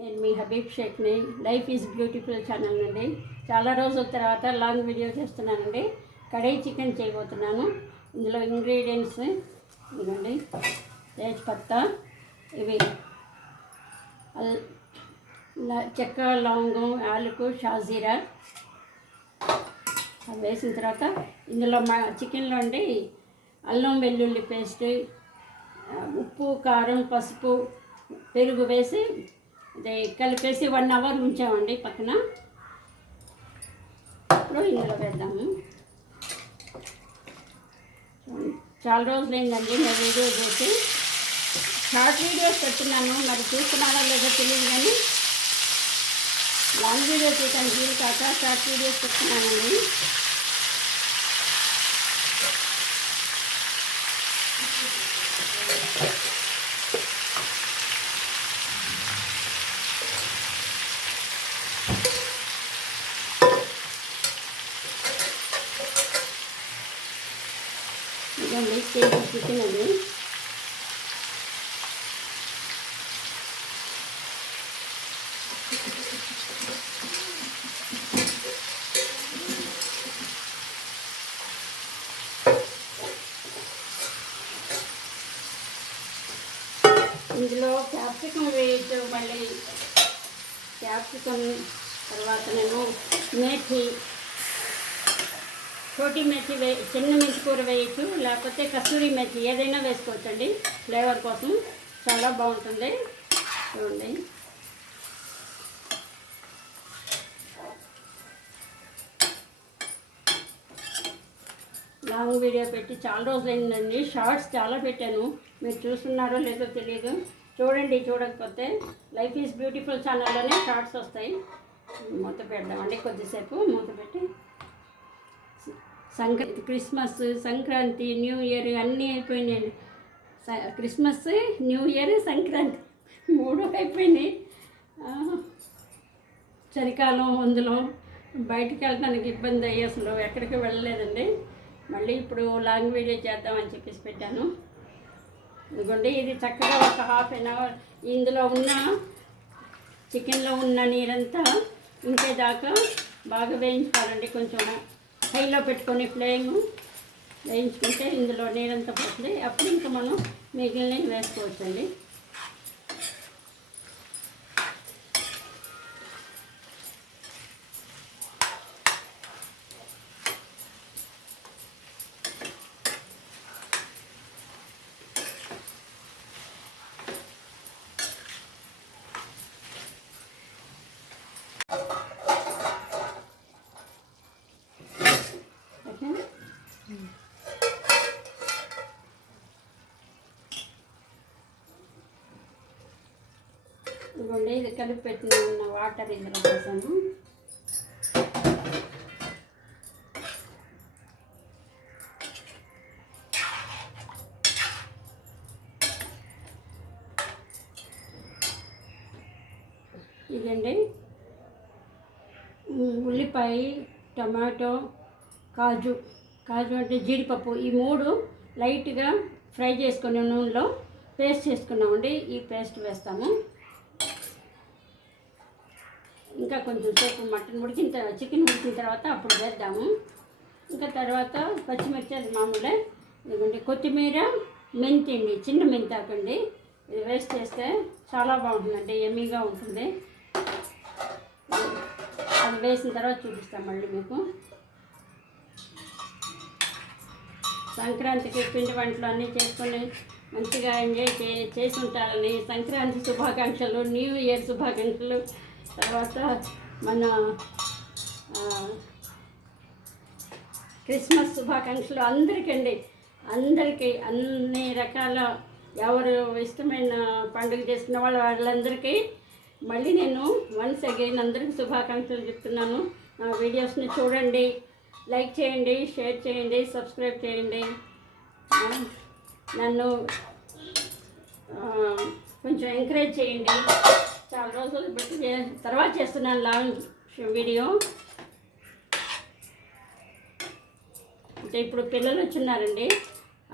నేను మీ హబీబ్ షేక్ని లైఫ్ ఈజ్ బ్యూటిఫుల్ ఛానల్ నుండి చాలా రోజుల తర్వాత లాంగ్ వీడియో చేస్తున్నానండి. కడాయి చికెన్ చేయబోతున్నాను. ఇందులో ఇంగ్రీడియంట్స్ ఇవ్వండి. తేజ్పత్తా, ఇవి చెక్క, లవంగం, యాలకు, షాజీరా అవి వేసిన తర్వాత ఇందులో చికెన్లో అండి అల్లం వెల్లుల్లి పేస్ట్, ఉప్పు, కారం, పసుపు, పెరుగు వేసి కలిపేసి 1 అవర్ ఉంచామండి పక్కన. ఇప్పుడు ఇందులో వేద్దాము. చాలా రోజులైందండి నేను వీడియో చేసి, షార్ట్ వీడియోస్ పెడుతున్నాను. మరి చూస్తున్నారా లేదో తెలియదు, కానీ లాంగ్ వీడియో చేయడానికి వీలు కాక షార్ట్ వీడియోస్ పెడుతున్నానండి. ఇదండి కేజీ చికెన్ అది. ఇందులో క్యాప్సికం వేయచ్చు. మళ్ళీ క్యాప్సికం తర్వాత నేను మేథి, छोटी मेथी చిన్న మెంతి కూర వేయచ్చు, లేకపోతే కస్తూరి మెథి ఏదైనా వేసుకోవచ్చండి. ఫ్లేవర్ కోసం చాలా బాగుంటుంది. చూడండి, లాంగ్ వీడియో పెట్టి చాలా రోజులైందండి. షార్ట్స్ చాలా పెట్టాను, మీరు చూస్తున్నారో లేదో తెలియదు. చూడండి, చూడకపోతే లైఫ్ ఈజ్ బ్యూటిఫుల్ ఛానల్లోనే షార్ట్స్ వస్తాయి. మూత పెడదామండి, కొద్దిసేపు మూత పెట్టి. క్రిస్మస్, సంక్రాంతి, న్యూ ఇయర్ అన్నీ అయిపోయినాయండి. క్రిస్మస్, న్యూ ఇయర్, సంక్రాంతి 3 అయిపోయినాయి. చలికాలం, అందులో బయటికి వెళ్ళడానికి ఇబ్బంది అయ్యి అసలు ఎక్కడికి వెళ్ళలేదండి. మళ్ళీ ఇప్పుడు లాంగ్ వీడియో చేద్దామని చెప్పేసి పెట్టాను. ఇదిగోండి, ఇది చక్కగా ఒక ½ an hour ఇందులో ఉన్న చికెన్లో ఉన్న నీరంతా ఇంకేదాకా బాగా వేయించుకోవాలండి. కొంచెం హైలో పెట్టుకొని ఫ్లేమ్ వేయించుకుంటే ఇందులో నీరంతా పోతుంది. అప్పుడు ఇంకా మనం మిగిలినవి వేసుకోవచ్చండి. ఇదిగోండి, ఇది కలిపి పెట్టిన వాటర్ ఇందులో పోసాను. ఇదండి ఉల్లిపాయ, టమాటో, కాజు అంటే జీడిపప్పు, ఈ 3 లైట్గా ఫ్రై చేసుకుని నూనెలో పేస్ట్ చేసుకున్నామండి. ఈ పేస్ట్ వేస్తాము. ఇంకా కొంచెం సేపు మటన్ చికెన్ ఉడికిన తర్వాత అప్పుడు వేద్దాము. ఇంకా తర్వాత పచ్చిమిర్చి అది మామూలే. ఇదిగోండి, కొత్తిమీర, మెంతి అండి, చిన్న మెంతి ఆకండి. ఇది వేస్ట్ చేస్తే చాలా బాగుంటుందండి, ఎమ్మీగా ఉంటుంది. అది వేసిన తర్వాత చూపిస్తాం మళ్ళీ మీకు. సంక్రాంతికి పిండి వంటలు అన్నీ చేసుకొని మంచిగా ఎంజాయ్ చేసి ఉంటారని సంక్రాంతి శుభాకాంక్షలు, న్యూ ఇయర్ శుభాకాంక్షలు. తర్వాత మన క్రిస్మస్ శుభాకాంక్షలు అందరికండి. అందరికీ అన్ని రకాల ఎవరు ఇష్టమైన పండుగ చేసుకున్న వాళ్ళందరికీ మళ్ళీ నేను వన్స్ అగైన్ అందరికీ శుభాకాంక్షలు చెప్తున్నాను. నా వీడియోస్ని చూడండి, లైక్ చేయండి, షేర్ చేయండి, సబ్స్క్రైబ్ చేయండి. నన్ను కొంచెం ఎంకరేజ్ చేయండి. చాలా రోజులు బట్టి తర్వాత చేస్తున్నాను లాంగ్ వీడియో. అంటే ఇప్పుడు పిల్లలు వచ్చిన్నారండి,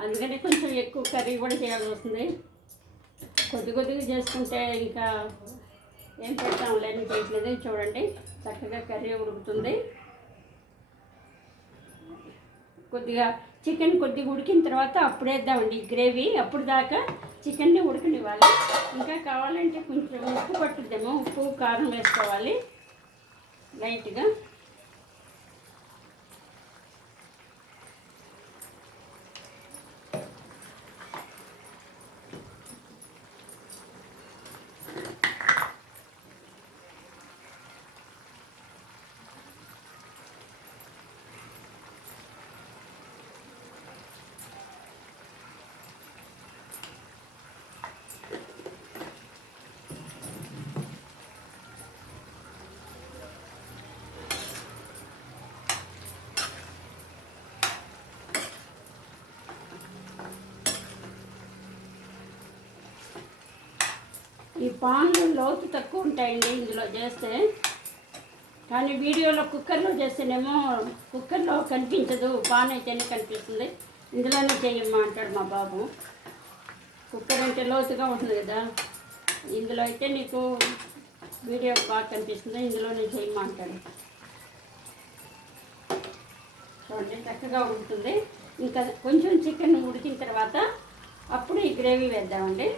అందుకని కొంచెం ఎక్కువ కర్రీ కూడా చేయాల్సి వస్తుంది. కొద్దిగా చేసుకుంటే ఇంకా ఏం పెడతాం లేని చేయట్లేదు. చూడండి చక్కగా కర్రీ ఉడుకుతుంది. కొద్దిగా చికెన్ కొద్దిగా ఉడికిన తర్వాత అప్పుడు వేద్దామండి గ్రేవీ. అప్పుడు దాకా చికెన్ని ఉడకనివ్వాలి. ఇంకా కావాలంటే కొంచెం ఉప్పు పట్టుద్దేమో, ఉప్పు కారం వేసుకోవాలి లైట్గా. ఈ పాన్లు లోతు తక్కువ ఉంటాయండి ఇందులో చేస్తే. కానీ వీడియోలో కుక్కర్లో చేస్తేనేమో కుక్కర్లో కనిపించదు, పాన్ అయితేనే కనిపిస్తుంది. ఇందులోనే చేయమ్మా అంటాడు మా బాబు. కుక్కర్ అంటే లోతుగా ఉంటుంది కదా, ఇందులో అయితే నీకు వీడియో బాగా కనిపిస్తుంది, ఇందులోనే చేయమ్మా అంటాడు. చూడండి చక్కగా ఉడుకుతుంది. ఇంకా కొంచెం చికెన్ ఉడికిన తర్వాత అప్పుడు ఈ గ్రేవీ వేద్దామండి.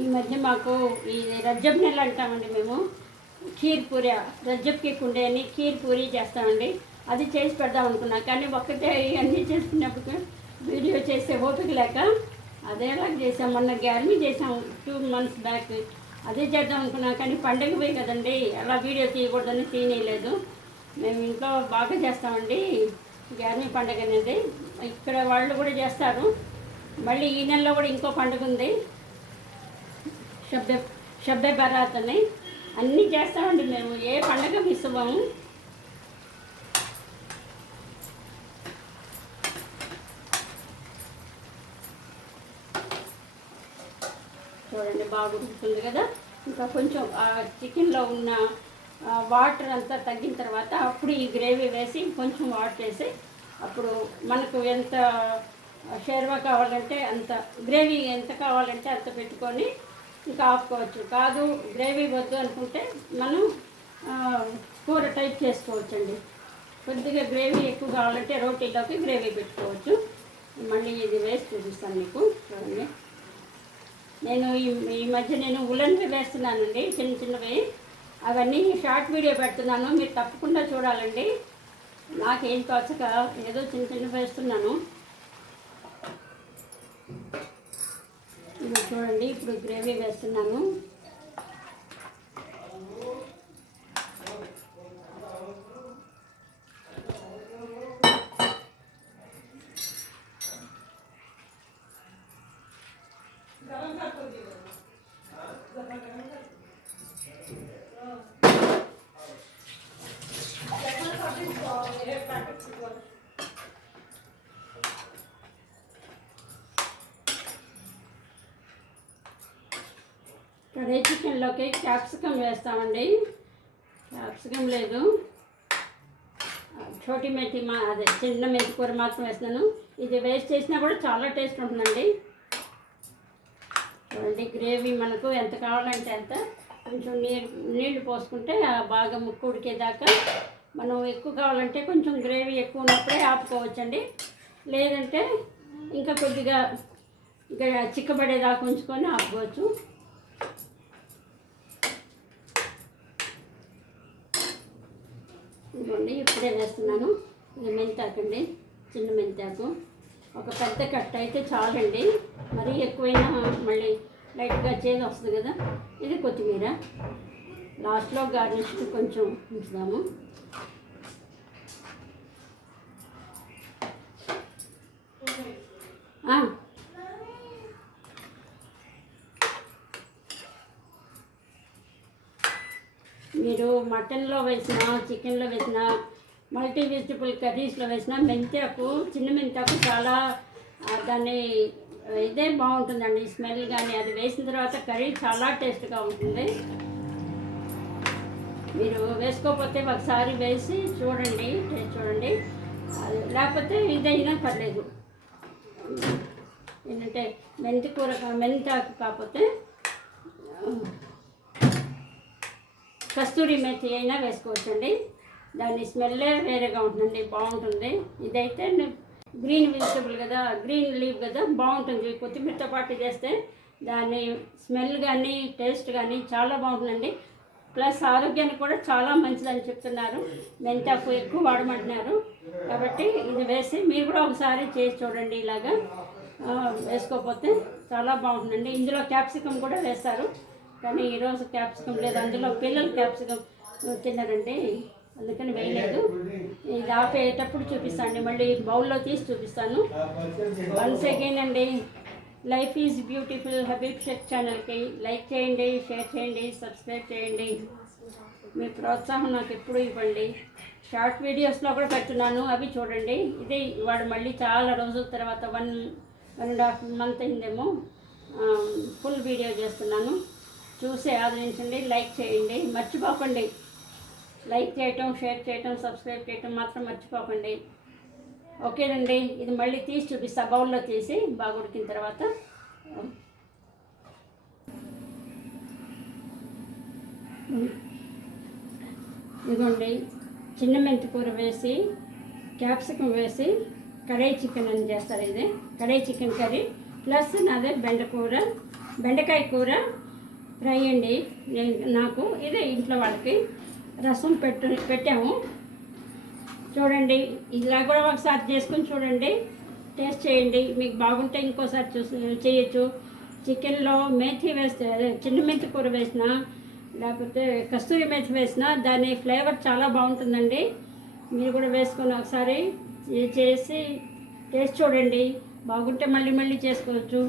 ఈ మధ్య మాకు ఈ రజ్జబ్ నెల అంటామండి మేము, ఖీర్ పూరి, రజ్జబ్కి కుండే అని ఖీర్ పూరి చేస్తామండి. అది చేసి పెడదాం అనుకున్నా, కానీ ఒక్కటే ఇవన్నీ చేసుకున్నప్పుడు వీడియో చేసే ఓపిక లేక అదేలా చేసాం. మొన్న గ్యార్మీ చేసాం 2 months బ్యాక్, అదే చేద్దాం అనుకున్నా. కానీ పండగ పోయి కదండి, అలా వీడియో తీయకూడదని తీయలేదు. మేము ఇంట్లో బాగా చేస్తామండి గ్యార్మీ పండగ అనేది. ఇక్కడ వాళ్ళు కూడా చేస్తారు. మళ్ళీ ఈ నెలలో కూడా ఇంకో పండుగ ఉంది, షబ్బే బరాత్ అని. అన్నీ చేస్తామండి మేము, ఏ పండగ మిస్ అవ్వము. చూడండి బాగా ఉడుకుతుంది కదా. ఇంకా కొంచెం చికెన్లో ఉన్న వాటర్ అంతా తగ్గిన తర్వాత అప్పుడు ఈ గ్రేవీ వేసి కొంచెం వాటర్ వేసి, అప్పుడు మనకు ఎంత షేర్వా కావాలంటే అంత, గ్రేవీ ఎంత కావాలంటే అంత పెట్టుకొని ఇంకా ఆపుకోవచ్చు. కాదు గ్రేవీ వద్దు అనుకుంటే మనం కూర టైప్ చేసుకోవచ్చండి. కొద్దిగా గ్రేవీ ఎక్కువ కావాలంటే రోటీలోకి గ్రేవీ పెట్టుకోవచ్చు. మళ్ళీ ఇది వేసి చూపిస్తాను మీకు. చూడండి నేను ఈ మధ్య నేను ఉలన్వి వేస్తున్నానండి, చిన్న చిన్నవి. అవన్నీ షార్ట్ వీడియో పెడుతున్నాను, మీరు తప్పకుండా చూడాలండి. నాకేం తోచక ఏదో చిన్న చిన్నవి వేస్తున్నాను. ఇది చూడండి, ఇప్పుడు గ్రేవీ వేస్తున్నాను. కర్రీ చికెన్లోకి క్యాప్సికమ్ వేస్తామండి. క్యాప్సికమ్ లేదు, చోటి మెంతి అదే చిన్న మెంతి కూర మాత్రం వేస్తున్నాను. ఇది వేస్ట్ చేసినా కూడా చాలా టేస్ట్ ఉంటుందండి. చూడండి గ్రేవీ మనకు ఎంత కావాలంటే అంత, కొంచెం నీళ్లు పోసుకుంటే బాగా ముక్కు ఉడికేదాకా. మనం ఎక్కువ కావాలంటే కొంచెం గ్రేవీ ఎక్కువ ఉన్నప్పుడే ఆపుకోవచ్చండి. లేదంటే ఇంకా కొద్దిగా చిక్కబడేదాకా ఉంచుకొని ఆపుకోవచ్చు. ఇదిగోండి ఇప్పుడే వేస్తున్నాను. ఇది మెంతాకండి, చిన్న మెంతాకు. ఒక పెద్ద కట్ట అయితే చాలండి, మరీ ఎక్కువైనా మళ్ళీ లైట్గా చేదు వస్తుంది కదా. ఇది కొత్తిమీర లాస్ట్లో గార్నిష్కి కొంచెం ఉంచుదాము. మీరు మటన్లో వేసిన, చికెన్లో వేసిన, మల్టీ వెజిటబుల్ కర్రీస్లో వేసిన మెంతాకు, చిన్న మెంతాకు చాలా దాన్ని ఇదే బాగుంటుందండి స్మెల్. కానీ అది వేసిన తర్వాత కర్రీ చాలా టేస్ట్గా ఉంటుంది. మీరు వేసుకోకపోతే ఒకసారి వేసి చూడండి, టేస్ట్ చూడండి. లేకపోతే ఇదైనా పర్లేదు. ఏంటంటే మెంతాకు కాకపోతే కస్తూరి మెథి అయినా వేసుకోవచ్చండి. దాని స్మెల్లే వేరేగా ఉంటుందండి, బాగుంటుంది. ఇదైతే గ్రీన్ వెజిటబుల్ కదా, గ్రీన్ లీవ్ కదా, బాగుంటుంది. కొత్తిమీరతో పాటు చేస్తే దాని స్మెల్ కానీ టేస్ట్ కానీ చాలా బాగుంటుందండి. ప్లస్ ఆరోగ్యానికి కూడా చాలా మంచిదని చెప్తున్నారు. మెంతాకు ఎక్కువ వాడమంటున్నారు. కాబట్టి ఇది వేసి మీరు కూడా ఒకసారి చేసి చూడండి. ఇలాగా వేసుకోకపోతే చాలా బాగుంటుందండి. ఇందులో క్యాప్సికమ్ కూడా వేస్తారు, కానీ ఈరోజు క్యాప్సికమ్ లేదు. అందులో పిల్లలు క్యాప్సికమ్ తిన్నారండి, అందుకని వేయలేదు. ఇది ఆపేటప్పుడు చూపిస్తాను, మళ్ళీ బౌల్లో తీసి చూపిస్తాను. వన్స్ అగైన్ అండి, life is beautiful Habib Sheikh ఛానల్కి లైక్ చేయండి, షేర్ చేయండి, సబ్స్క్రైబ్ చేయండి. మీ ప్రోత్సాహం నాకు ఎప్పుడు ఇవ్వండి. షార్ట్ వీడియోస్లో కూడా పెడుతున్నాను, అవి చూడండి. ఇది వాడు మళ్ళీ చాలా రోజుల తర్వాత 1.5 మంత్ అయిందేమో ఫుల్ వీడియో చేస్తున్నాను. చూసి ఆదరించండి, లైక్ చేయండి, మర్చిపోకండి. లైక్ చేయటం, షేర్ చేయటం, సబ్స్క్రైబ్ చేయటం మాత్రం మర్చిపోకండి. ఓకేనండి, ఇది మళ్ళీ తీసి చూపిస్తా, బౌల్లో తీసి బాగా ఉడికిన తర్వాత. ఇదిగోండి, చిన్న మెంతి కూర వేసి క్యాప్సికమ్ వేసి కడాయి చికెన్ అని చేస్తారు. ఇది కడాయి చికెన్ కర్రీ ప్లస్ నాదే బెండకాయ కూర ఫ్రై అండి. నాకు ఇదే ఇంట్లో వాళ్ళకి రసం పెట్టాము. చూడండి, ఇలా కూడా ఒకసారి చేసుకుని చూడండి, టేస్ట్ చేయండి. మీకు బాగుంటే ఇంకోసారి చేయొచ్చు. చికెన్లో మేథి వేస్తే, చిన్న మెంతి కూర వేసినా లేకపోతే కస్తూరి మేథి వేసినా దాని ఫ్లేవర్ చాలా బాగుంటుందండి. మీరు కూడా వేసుకొని ఒకసారి చేసి టేస్ట్ చూడండి, బాగుంటే మళ్ళీ మళ్ళీ చేసుకోవచ్చు.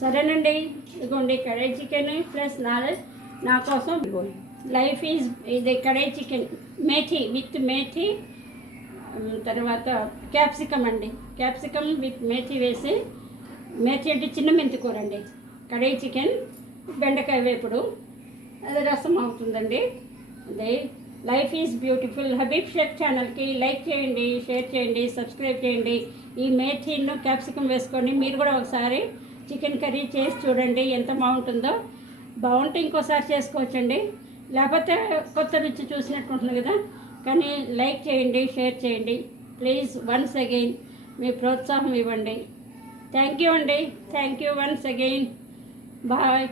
సరేనండి, ఇదిగోండి కడాయి చికెన్ ప్లస్ నా కోసం లైఫ్ ఈజ్ ఇది కడాయి చికెన్ మేథి విత్ మేథి, తర్వాత క్యాప్సికమ్ అండి, క్యాప్సికమ్ విత్ మేథి వేసి, మేథి అంటే చిన్న మెంతి కూర అండి, కడాయి చికెన్, బెండకాయ వేపుడు, అది రసం అవుతుందండి. అదే life is beautiful Habib Sheikh ఛానల్కి లైక్ చేయండి, షేర్ చేయండి, సబ్స్క్రైబ్ చేయండి. ఈ మేథిను క్యాప్సికమ్ వేసుకొని మీరు కూడా ఒకసారి చికెన్ కర్రీ చేసి చూడండి, ఎంత బాగుంటుందో. బాగుంటే ఇంకోసారి చేసుకోవచ్చండి, లేకపోతే కొత్త రుచి చూసినట్టు ఉంటుంది కదా. కానీ లైక్ చేయండి, షేర్ చేయండి ప్లీజ్. వన్స్ అగైన్ మీ ప్రోత్సాహం ఇవ్వండి. థ్యాంక్ యూ అండి, thank you once again. Bye.